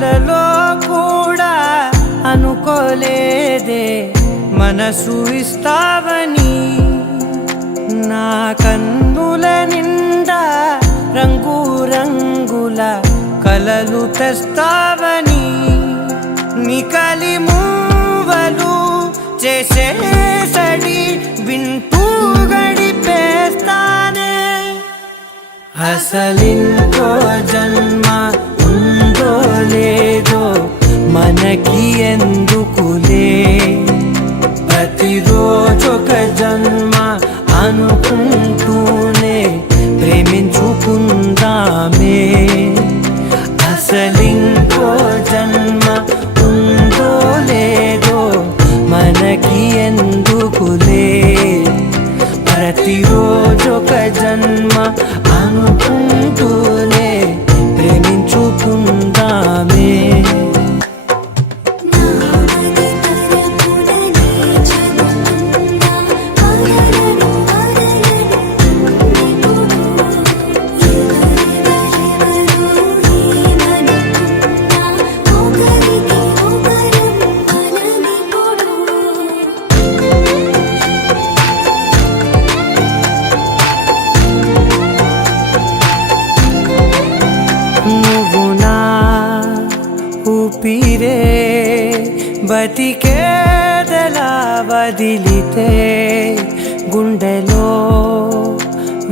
కలలో కూడా అనుకోలేదే మనసు ఇస్తావని. నా కన్నుల నిండా రంగు రంగుల కలలు తెస్తావని. నికలి మూవలు చేసేసడి వింటూ గడిపేస్తానే. అసలింకో జన్మ ఉందో లేదో మనకి ఎందుకులే, ప్రతిరోజొక జన్మ అనుకుంటూనే ప్రేమించుకుందామే. అసలింకో జన్మ ఉందో లేదో మనకి ఎందుకులే, ప్రతిరోజొక జన్మ అనుకుంటూనే ప్రేమించుకుందామే. ఊపిరే బతికేదలా వదిలితే గుండెలో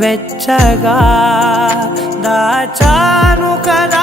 వెచ్చగా దాచాను కదా.